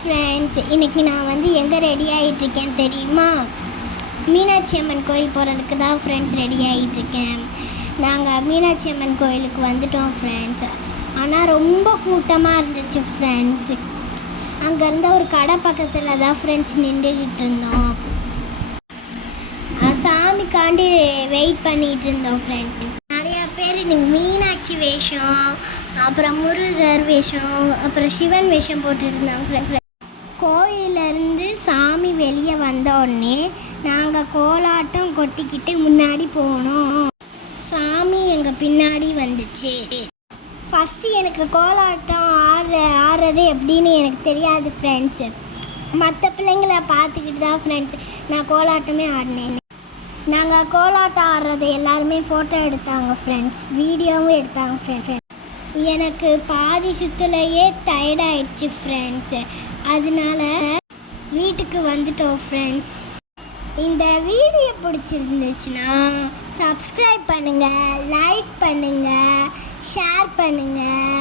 Friends இன்னைக்கு நான் வந்து எங்கே ரெடி ஆகிட்டு இருக்கேன் தெரியுமா? மீனாட்சி அம்மன் கோயில் போகிறதுக்கு தான் ஃப்ரெண்ட்ஸ் ரெடி ஆகிட்டு இருக்கேன் நாங்கள் மீனாட்சி அம்மன் கோயிலுக்கு வந்துட்டோம் ஃப்ரெண்ட்ஸ் ஆனால் ரொம்ப கூட்டமாக இருந்துச்சு ஃப்ரெண்ட்ஸ் அங்கேருந்து ஒரு கடை பக்கத்தில் தான் ஃப்ரெண்ட்ஸ் நின்றுக்கிட்டு இருந்தோம். சாமிக்காண்டி வெயிட் பண்ணிகிட்டு இருந்தோம் ஃப்ரெண்ட்ஸ் நிறையா பேர் மீனாட்சி வேஷம் அப்புறம் முருகர் வேஷம் அப்புறம் சிவன் வேஷம் போட்டுருந்தாங்க ஃப்ரெண்ட்ஸ் கோயிலேருந்து சாமி வெளியே வந்தோடனே நாங்கள் கோலாட்டம் கொட்டிக்கிட்டு முன்னாடி போனோம். சாமி எங்கள் பின்னாடி வந்துச்சு. ஃபஸ்ட்டு எனக்கு கோலாட்டம் ஆடுற ஆடுறது எப்படின்னு எனக்கு தெரியாது ஃப்ரெண்ட்ஸு மற்ற பிள்ளைங்கள பார்த்துக்கிட்டு தான் ஃப்ரெண்ட்ஸ் நான் கோலாட்டமே ஆடினேன். நாங்கள் கோலாட்டம் ஆடுறதை எல்லாருமே ஃபோட்டோ எடுத்தாங்க ஃப்ரெண்ட்ஸ் வீடியோவும் எடுத்தாங்க ஃப்ரெண்ட்ஸ் எனக்கு பாதி சுற்றுலையே டயர்ட் ஆயிடுச்சு ஃப்ரெண்ட்ஸ் அதனால வீட்டுக்கு வந்துட்டோம் ஃப்ரெண்ட்ஸ் இந்த வீடியோ பிடிச்சிருந்துச்சுன்னா சப்ஸ்கிரைப் பண்ணுங்கள் லைக் பண்ணுங்கள் ஷேர் பண்ணுங்கள்